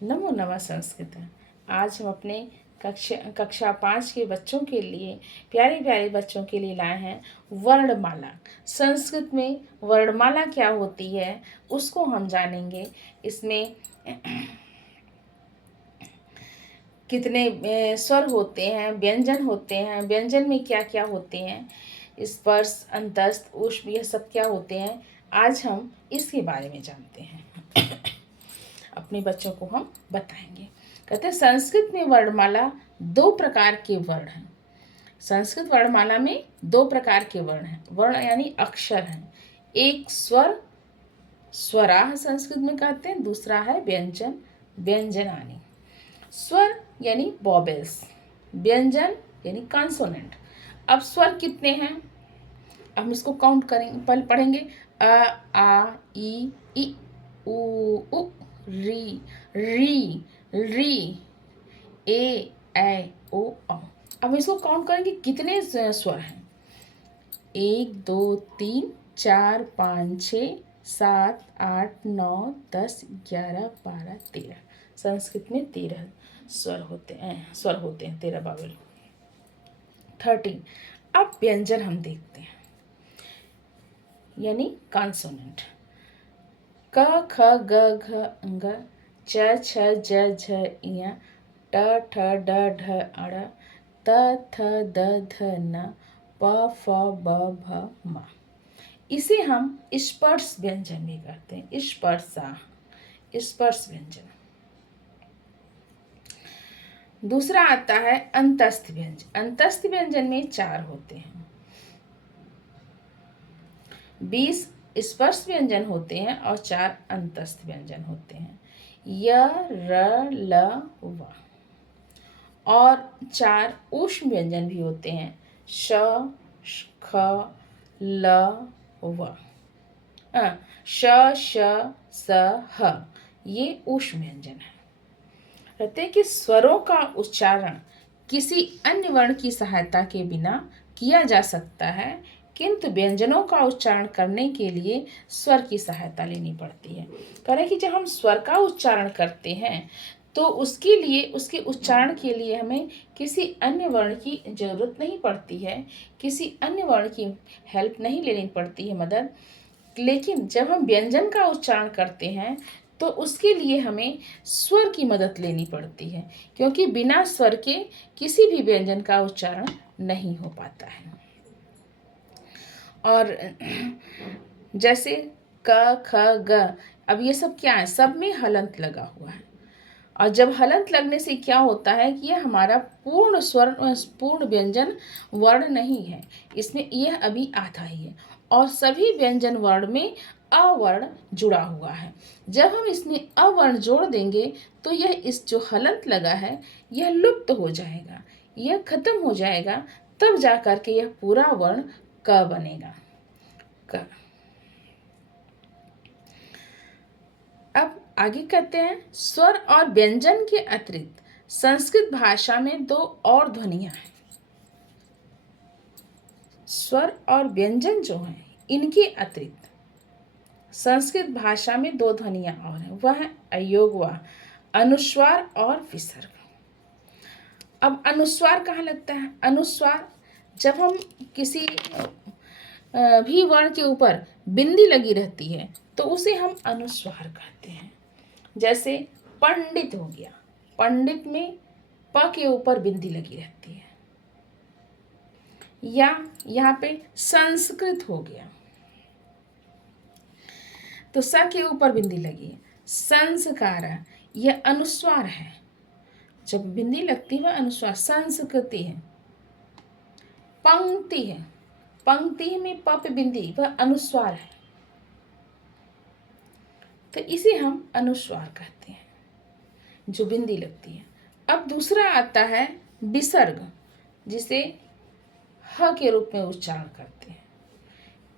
नमो नमः संस्कृत। आज हम अपने कक्षा 5 के बच्चों के लिए, प्यारे प्यारे बच्चों के लिए लाए हैं वर्णमाला। संस्कृत में वर्णमाला क्या होती है उसको हम जानेंगे। इसमें कितने स्वर होते हैं, व्यंजन होते हैं, व्यंजन में क्या क्या होते हैं, स्पर्श, अंतस्थ, ऊष्म, यह सब क्या होते हैं, आज हम इसके बारे में जानते हैं। अपने बच्चों को हम बताएंगे। कहते हैं संस्कृत में वर्णमाला दो प्रकार के वर्ण हैं। संस्कृत वर्णमाला में दो प्रकार के वर्ण हैं। वर्ण यानी अक्षर हैं। एक स्वर, स्वराह संस्कृत में कहते हैं, दूसरा है व्यंजन, व्यंजनानी। स्वर यानी वॉवेल्स, व्यंजन यानी कॉन्सोनेंट। अब स्वर कितने हैं, अब हम इसको काउंट करेंगे, पहले पढ़ेंगे अ, आ, ई, उ, री, री, री, ए, ओ, औ। अब इसको काउंट करेंगे कितने स्वर हैं। 1 2 3 4 5 6 7 8 9 10 11 12 13। संस्कृत में 13 स्वर होते हैं, 13 बावल। 13। अब व्यंजन हम देखते हैं, यानी कॉन्सोनेंट। क ख ग घ अंग, च छ ज झ ञ, ट ठ ड ढ अड़, त थ द ध न, प फ ब भ म। इसे हम स्पर्श व्यंजन भी कहते हैं। स्पर्शा, स्पर्श व्यंजन। दूसरा आता है अंतस्थ व्यंजन। अंतस्थ व्यंजन में 4 होते हैं। 20 स्पर्श व्यंजन होते हैं और 4 अंतस्थ व्यंजन होते हैं। य, र, ल, व। और 4 ऊष्म व्यंजन भी होते हैं। श, ख, ल, व। श, स, ह। ये ऊष्म व्यंजन है। कहते हैं कि स्वरों का उच्चारण किसी अन्य वर्ण की सहायता के बिना किया जा सकता है, किंतु व्यंजनों का उच्चारण करने के लिए स्वर की सहायता लेनी पड़ती है। कह रहे हैं कि जब हम स्वर का उच्चारण करते हैं तो उसके लिए, उसके उच्चारण के लिए हमें किसी अन्य वर्ण की जरूरत नहीं पड़ती है, किसी अन्य वर्ण की हेल्प नहीं लेनी पड़ती है, मदद। लेकिन जब हम व्यंजन का उच्चारण करते हैं तो उसके लिए हमें स्वर की मदद लेनी पड़ती है, क्योंकि बिना स्वर के किसी भी व्यंजन का उच्चारण नहीं हो पाता है। और जैसे क, ख, ग, अब ये सब क्या है, सब में हलंत लगा हुआ है। और जब हलंत लगने से क्या होता है कि यह हमारा पूर्ण स्वर, पूर्ण व्यंजन वर्ण नहीं है, इसमें यह अभी आधा ही है। और सभी व्यंजन वर्ण में अवर्ण जुड़ा हुआ है। जब हम इसमें अवर्ण जोड़ देंगे तो यह, इस जो हलंत लगा है, यह लुप्त हो जाएगा, यह खत्म हो जाएगा, तब जा कर के यह पूरा वर्ण क बनेगा। क। अब आगे कहते हैं स्वर और व्यंजन के अतिरिक्त संस्कृत भाषा में 2 और ध्वनियां हैं। स्वर और व्यंजन जो हैं, इनके अतिरिक्त संस्कृत भाषा में 2 ध्वनियां और हैं। वह है अयोगवा, अनुस्वार और विसर्ग। अब अनुस्वार कहाँ लगता है? अनुस्वार जब हम किसी भी वर्ण के ऊपर बिंदी लगी रहती है तो उसे हम अनुस्वार कहते हैं। जैसे पंडित हो गया, पंडित में प के ऊपर बिंदी लगी रहती है। या यहाँ पे संस्कृत हो गया तो स के ऊपर बिंदी लगी है। संस्कार, यह अनुस्वार है, जब बिंदी लगती है अनुस्वार। संस्कृति है। पंक्ति है, पंक्ति में प पे बिंदी, वह अनुस्वार है, तो इसे हम अनुस्वार कहते हैं, जो बिंदी लगती है। अब दूसरा आता है विसर्ग, जिसे ह के रूप में उच्चारण करते हैं।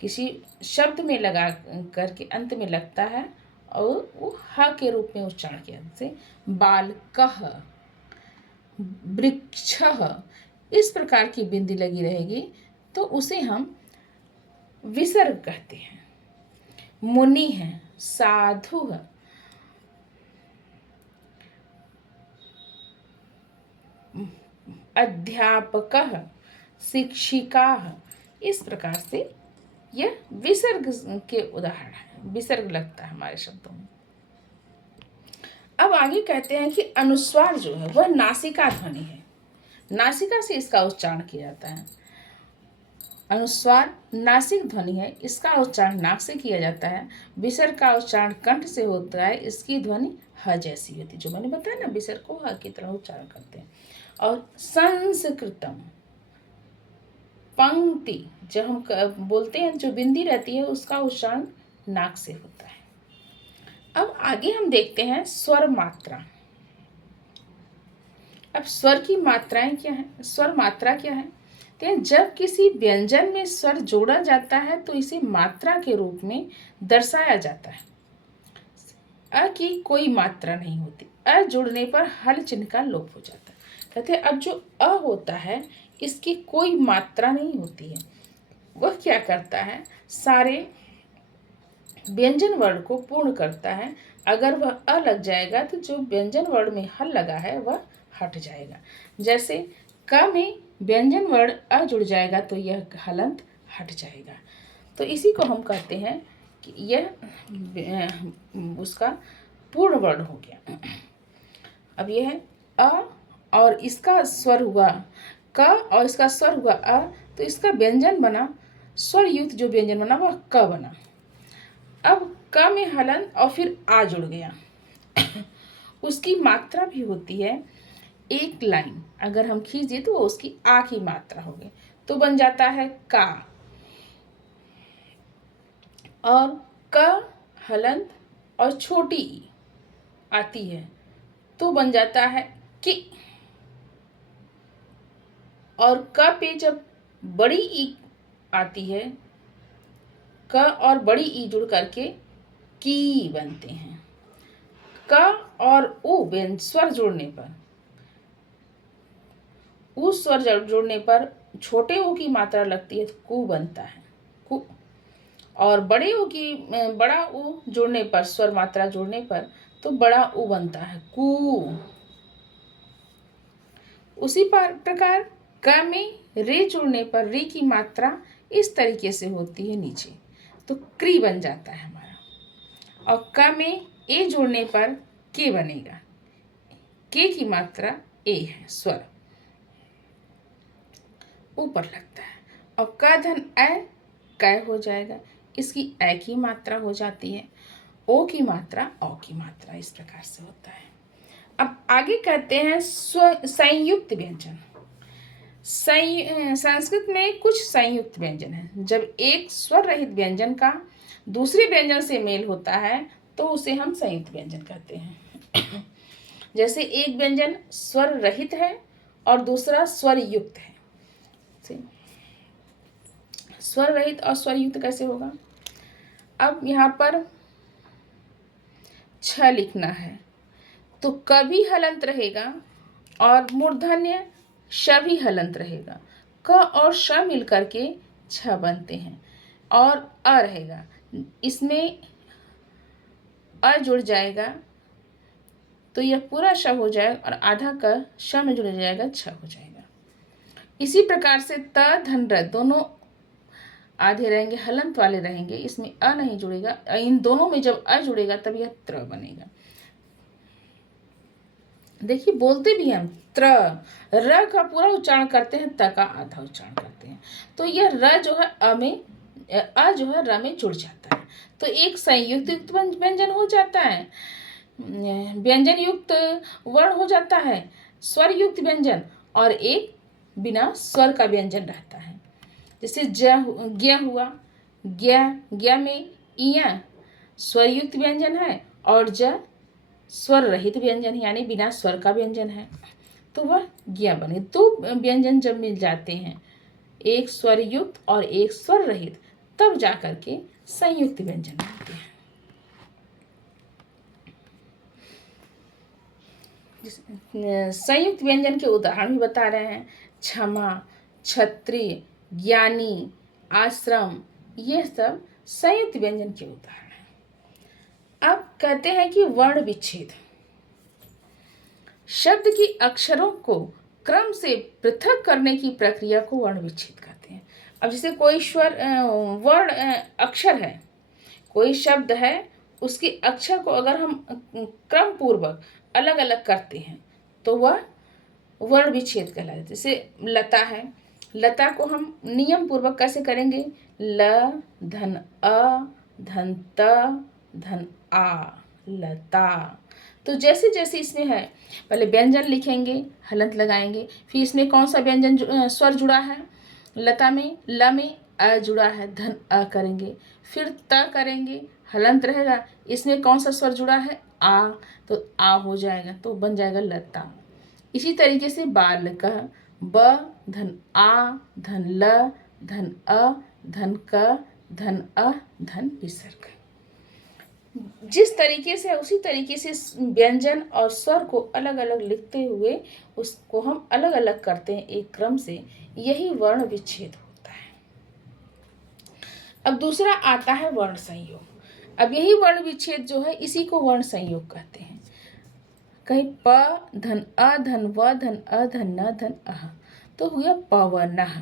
किसी शब्द में लगा करके अंत में लगता है और वो ह के रूप में उच्चारण किया। जैसे बालकः, वृक्षः, इस प्रकार की बिंदी लगी रहेगी तो उसे हम विसर्ग कहते हैं। मुनि है, साधु है, अध्यापकः, शिक्षिकाः, इस प्रकार से यह विसर्ग के उदाहरण है, विसर्ग लगता है हमारे शब्दों में। अब आगे कहते हैं कि अनुस्वार जो है वह नासिका ध्वनि है, नासिका से इसका उच्चारण किया जाता है। अनुस्वार नासिक ध्वनि है, इसका उच्चारण नाक से किया जाता है। विसर्ग का उच्चारण कंठ से होता है, इसकी ध्वनि ह जैसी होती है, जो मैंने बताया ना, विसर्ग को ह की तरह उच्चारण करते हैं। और संस्कृतम, पंक्ति जब हम बोलते हैं, जो बिंदी रहती है उसका उच्चारण नाक से होता है। अब आगे हम देखते हैं स्वर मात्रा। अब स्वर की मात्राएं क्या है, स्वर मात्रा क्या है? तो जब किसी व्यंजन में स्वर जोड़ा जाता है तो इसे मात्रा के रूप में दर्शाया जाता है। अ की कोई मात्रा नहीं होती, अ जुड़ने पर हल चिन्ह का लोप हो जाता है। कहते हैं अब जो अ होता है इसकी कोई मात्रा नहीं होती है, वह क्या करता है, सारे व्यंजन वर्ण को पूर्ण करता है। अगर वह अ लग जाएगा तो जो व्यंजन वर्ण में हल लगा है वह हट जाएगा। जैसे क में व्यंजन वर्ण अ जुड़ जाएगा तो यह हलंत हट जाएगा। तो इसी को हम कहते हैं कि यह उसका पूर्ण वर्ण हो गया। अब यह है अ और इसका स्वर हुआ क और इसका स्वर हुआ अ, तो इसका व्यंजन बना, स्वर युक्त जो व्यंजन बना वह क बना। अब क में हलन और फिर आ जुड़ गया। उसकी मात्रा भी होती है, एक लाइन अगर हम खींच दिए तो उसकी आ की मात्रा होगी, तो बन जाता है का। और क हलंत और छोटी ई आती है तो बन जाता है कि। और क पे जब बड़ी ई आती है, क और बड़ी ई जुड़ करके की बनते हैं। क और उ स्वर जोड़ने पर, उ स्वर जोड़ने पर छोटे ऊ की मात्रा लगती है तो कु बनता है, कु। और बड़े ऊ की बड़ा ऊ जोड़ने पर, स्वर मात्रा जोड़ने पर तो बड़ा ऊ बनता है, कु। उसी प्रकार क में रे जोड़ने पर रे की मात्रा इस तरीके से होती है नीचे, तो क्री बन जाता है हमारा। और क में ए जोड़ने पर के बनेगा, के की मात्रा ए है, स्वर ऊपर लगता है। और क धन ए कै हो जाएगा, इसकी ए की मात्रा हो जाती है, ओ की मात्रा औ की मात्रा, इस प्रकार से होता है। अब आगे कहते हैं संयुक्त व्यंजन। संस्कृत में कुछ संयुक्त व्यंजन है। जब एक स्वर रहित व्यंजन का दूसरे व्यंजन से मेल होता है तो उसे हम संयुक्त व्यंजन कहते हैं। जैसे एक व्यंजन स्वर रहित है और दूसरा स्वर युक्त है। स्वर रहित और स्वर युक्त कैसे होगा? अब यहाँ पर छ लिखना है तो क भी हलंत रहेगा और मूर्धन्य श भी हलंत रहेगा। क और श मिलकर के छ बनते हैं और अ रहेगा, इसमें अ जुड़ जाएगा तो यह पूरा श हो जाएगा और आधा क श में जुड़ जाएगा, छ हो जाएगा। इसी प्रकार से त धन र दोनों आधे रहेंगे, हलंत वाले रहेंगे, इसमें अ नहीं जुड़ेगा। इन दोनों में जब अ जुड़ेगा तब यह त्र बनेगा। देखिए बोलते भी हम त्र, र का पूरा उच्चारण करते हैं, त का आधा उच्चारण करते हैं, तो यह र जो है अ में, अ जो है र में जुड़ जाता है, तो एक संयुक्त युक्त व्यंजन हो जाता है, व्यंजन युक्त वर्ण हो जाता है, स्वर युक्त व्यंजन, और एक बिना स्वर का व्यंजन रहता है। जैसे ज्ञ हुआ, ज्ञ में इया स्वर युक्त व्यंजन है और ज स्वर रहित व्यंजन यानी बिना स्वर का व्यंजन है, तो वह ज्ञ बने। दो व्यंजन जब मिल जाते हैं, एक स्वर युक्त और एक स्वर रहित, तब जाकर के संयुक्त व्यंजन बनते हैं। संयुक्त व्यंजन के उदाहरण भी बता रहे हैं। क्षमा, क्षत्रिय, ज्ञानी, आश्रम, ये सब संयुक्त व्यंजन के उदाहरण हैं। अब कहते हैं कि वर्ण विच्छेद। शब्द के अक्षरों को क्रम से पृथक करने की प्रक्रिया को वर्ण विच्छेद कहते हैं। अब जैसे कोई वर्ण अक्षर है, कोई शब्द है, उसके अक्षर को अगर हम क्रम पूर्वक अलग अलग करते हैं तो वह वर्ण विच्छेद कहलाता है। जैसे लता है, लता को हम नियम पूर्वक कैसे करेंगे? ल धन अ धन त धन आ, लता। तो जैसे जैसे इसमें है, पहले व्यंजन लिखेंगे, हलंत लगाएंगे, फिर इसमें कौन सा व्यंजन स्वर जुड़ा है? लता में ल में अ जुड़ा है, धन अ करेंगे, फिर त करेंगे, हलंत रहेगा, इसमें कौन सा स्वर जुड़ा है? आ, तो आ हो जाएगा, तो बन जाएगा लता। इसी तरीके से बालकः, ब धन आ धन ल धन अ धन क धन अ धन विसर्ग। जिस तरीके से उसी तरीके से व्यंजन और स्वर को अलग अलग लिखते हुए उसको हम अलग अलग करते हैं एक क्रम से, यही वर्ण विच्छेद होता है। अब दूसरा आता है वर्ण संयोग। अब यही वर्ण विच्छेद जो है, इसी को वर्ण संयोग कहते हैं। कहीं प धन अ धन व धन अ धन न धन अह, तो हुआ पवनः।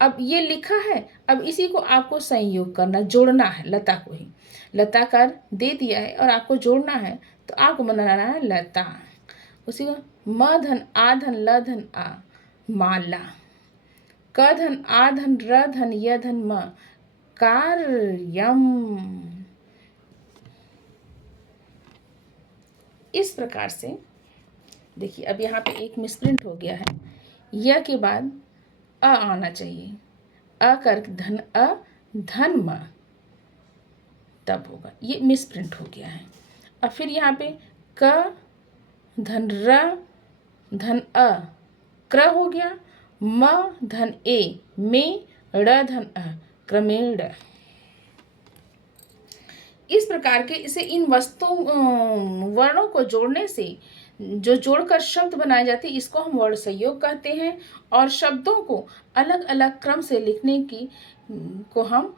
अब ये लिखा है, अब इसी को आपको संयोग करना, जोड़ना है, लता को ही लता कर दे दिया है और आपको जोड़ना है, तो आपको बनाना है लता। उसी को म धन आ धन ल धन आ, माला। क धन आ धन र धन य धन म, कार्यम। इस प्रकार से देखिए, अब यहाँ पे एक मिसप्रिंट हो गया है, य के बाद अ आना चाहिए, अ कर धन अ धन म, तब होगा, ये मिसप्रिंट हो गया है। अब फिर यहाँ पे क धन र धन अ, क्र हो गया, म धन ए में, ड़ धन अ, क्रमेण। इस प्रकार के इसे इन वर्णों को जोड़ने से जो जोड़कर शब्द बनाए जाते हैं, इसको हम वर्ण संयोग कहते हैं। और शब्दों को अलग अलग क्रम से लिखने की को हम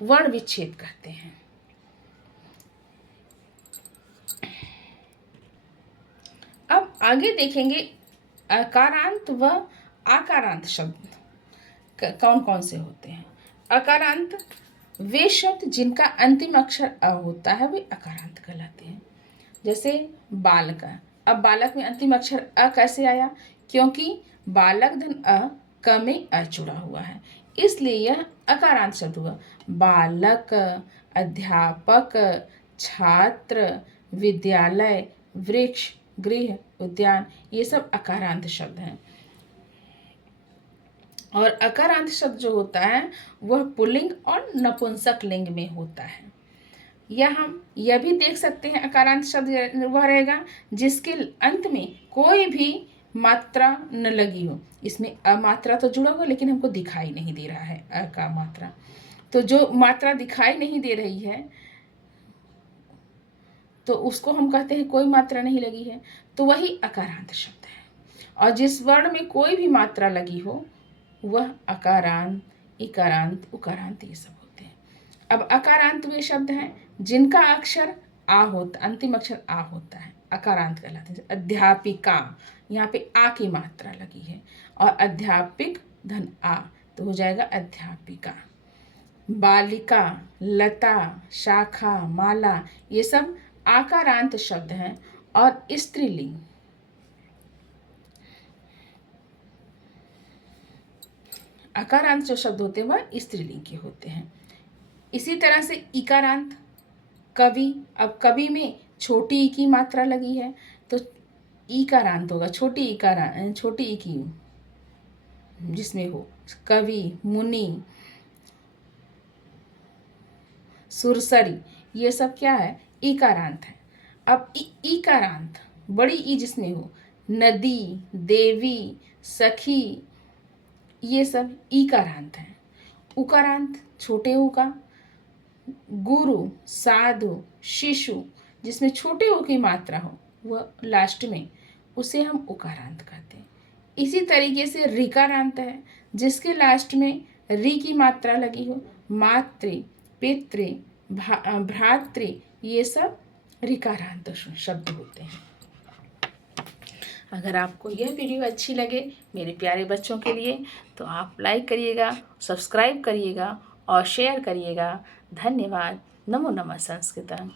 वर्ण विच्छेद कहते हैं। अब आगे देखेंगे अकारांत व आकारांत शब्द कौन कौन से होते हैं। अकारांत वे शब्द जिनका अंतिम अक्षर अ होता है, वे अकारांत कहलाते हैं। जैसे बालक, अब बालक में अंतिम अक्षर अ कैसे आया? क्योंकि बालक धन अ, क में अ जुड़ा हुआ है, इसलिए यह अकारांत शब्द हुआ। बालक, अध्यापक, छात्र, विद्यालय, वृक्ष, गृह, उद्यान, ये सब अकारांत शब्द हैं। और अकारांत शब्द जो होता है वह पुल्लिंग और नपुंसक लिंग में होता है। या हम यह भी देख सकते हैं, अकारांत शब्द वह रहेगा जिसके अंत में कोई भी मात्रा न लगी हो। इसमें अमात्रा तो जुड़ा हुआ, लेकिन हमको दिखाई नहीं दे रहा है अ का मात्रा, तो जो मात्रा दिखाई नहीं दे रही है तो उसको हम कहते हैं कोई मात्रा नहीं लगी है, तो वही अकारांत शब्द है। और जिस वर्ण में कोई भी मात्रा लगी हो वह अकारांत, इकारांत, उकारांत, ये सब होते हैं। अब अकारांत वे शब्द हैं जिनका अक्षर आ होता, अंतिम अक्षर आ होता है, अकारांत कहलाते हैं। अध्यापिका, यहाँ पे आ की मात्रा लगी है, और अध्यापिक धन आ, तो हो जाएगा अध्यापिका। बालिका, लता, शाखा, माला, ये सब आकारांत शब्द हैं। और स्त्रीलिंग, अकारांत जो शब्द होते हैं वह स्त्रीलिंग के होते हैं। इसी तरह से इकारांत, कवि, अब कवि में छोटी ई की मात्रा लगी है तो इकारांत होगा, छोटी ई की जिसमें हो। कवि, मुनि, सुरसरी, ये सब क्या है? इकारांत है। अब इकारांत, बड़ी ई जिसमें हो, नदी, देवी, सखी, ये सब इकारांत हैं। उकारांत, छोटे ऊ का, गुरु, साधु, शिशु, जिसमें छोटे ऊ की मात्रा हो वह लास्ट में, उसे हम उकारांत कहते हैं। इसी तरीके से ऋकारांत है, जिसके लास्ट में री की मात्रा लगी हो। मातृ, पितृ, भ्रातृ, ये सब ऋकारांत शब्द होते हैं। अगर आपको यह वीडियो अच्छी लगे मेरे प्यारे बच्चों के लिए तो आप लाइक करिएगा, सब्सक्राइब करिएगा और शेयर करिएगा। धन्यवाद। नमो नमः संस्कृतम।